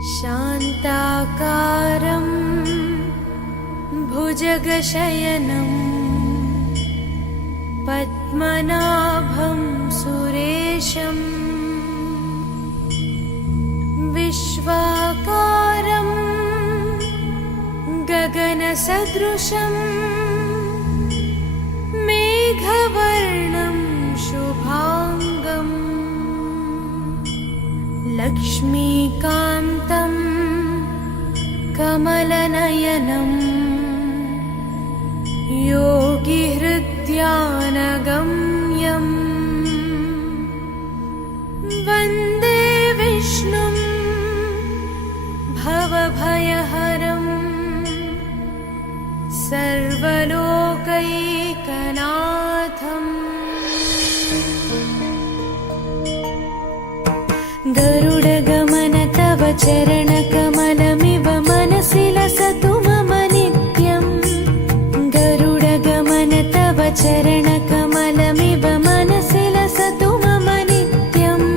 शान्ताकारं भुजगशयनं पद्मनाभं सुरेशं विश्वाकारं गगनसदृशं मेघवर्णं शुभांगं लक्ष्मीकान्तं कमलनयनं योगिहृद्यानगम्यं वन्दे विष्णुं भवभयहरं सर्वलोकैकनाथम्। गरुडगमन तव चरणकमलमिव मनसि लसतु मम नित्यम्। गरुडगमन तव चरणकमलमिव मनसि लसतु मम नित्यम्।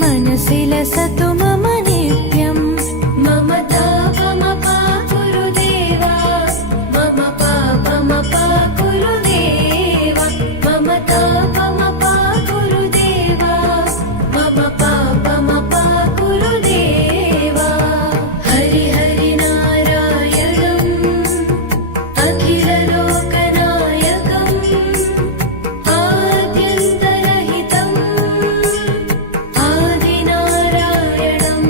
मनसि लसतु मम नित्यम्। मम तापमपा गुरुदेवा, मम पापमपा गुरुदेवा, मम तापमपा गुरुदेवा, मम पापमपा गुरुदेवा। हरि हरि नारायणम् अखिललोकनायकम् आद्यन्तरहितम् आदिनारायणम्।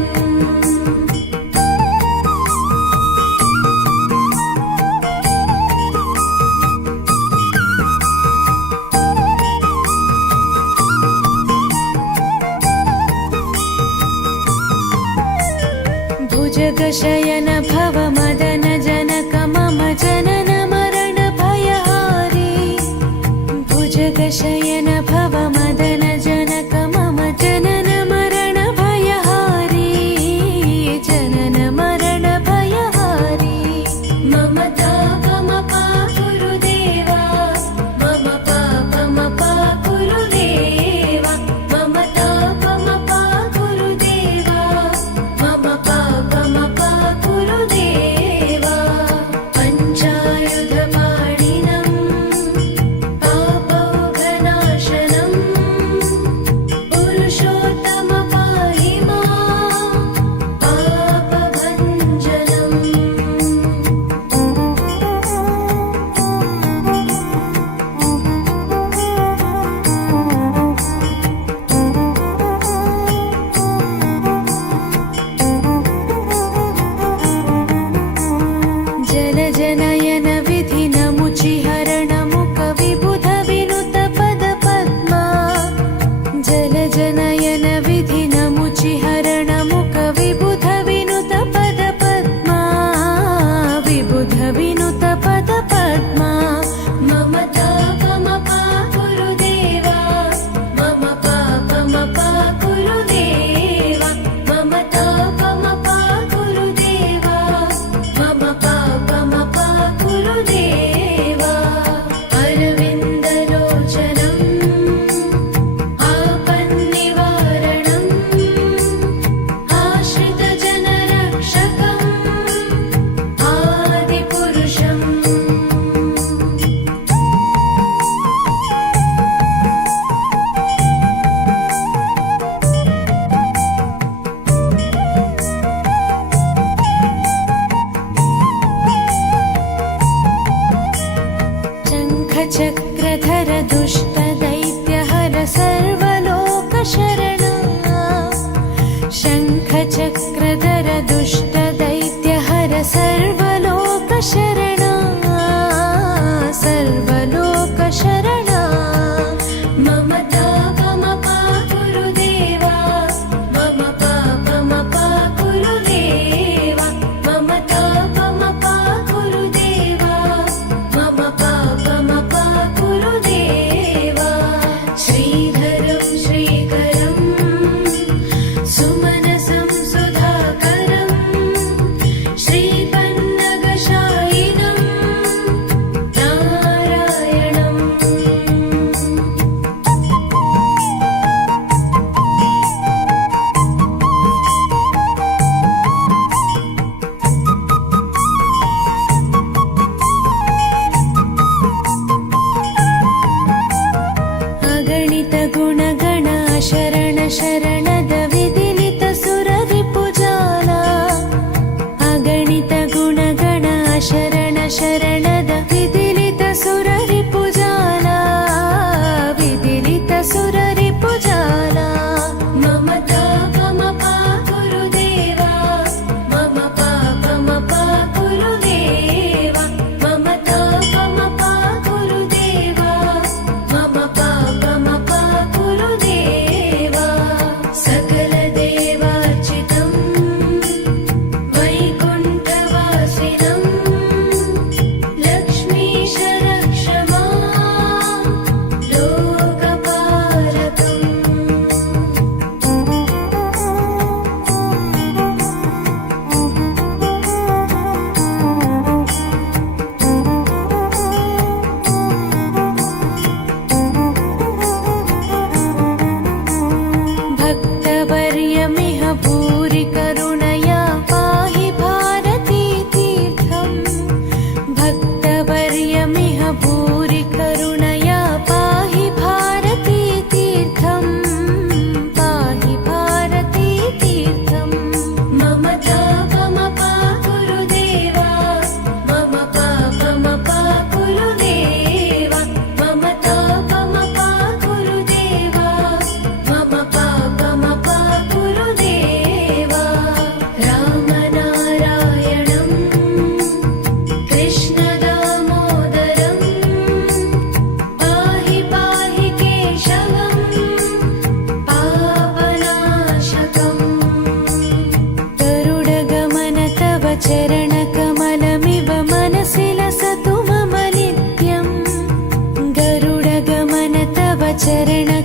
भुजगशयन भव मदन जनक मम जनन मरण भयहारी। भुजगशयन भव मदन जनक मम जनन मरण भयहारी। जनन मरण भयहारी। मम तापमपा गुरुदेवा, मम पापमपा गुरुदेवा, मम तापमपा गुरुदेवा, मम पापमपा गुरुदेवा। पञ्चायुधपाणिनं पापौघनाशनं पुरुषोत्तम पाहि मां पापभञ्जनम्। जलजनयन विधिनमुचिहरण मुख विबुध विनुत पद पद्मा। जलजनयन विधिनमुचिहरण मुख विबुध विनुत पद पद्मा। विबुध विनुत पद पद्मा। मम तापमपा गुरुदेवा, मम पापमपा गुरुदेवा, मम तापमपा गुरुदेवा, मम पापमपा गुरुदेवा। अरविन्दलोचनम् आपन्निवारणम् आश्रितजनरक्षकम् आदिपुरुषम्। शङ्खचक्रधर दुष्टदैत्यहर सर्वलोकशरणा। शङ्खचक्रधर दुष्टदैत्यहर सर्वलोकशरणा। सर्वलोकशरणा। मम तापमपा गुरुदेवा, मम पापमपा गुरुदेवा, मम तापमपा गुरुदेवा, मम पापमपा गुरुदेवा। श्रीधरं श्रीकरं सुमनस शरणं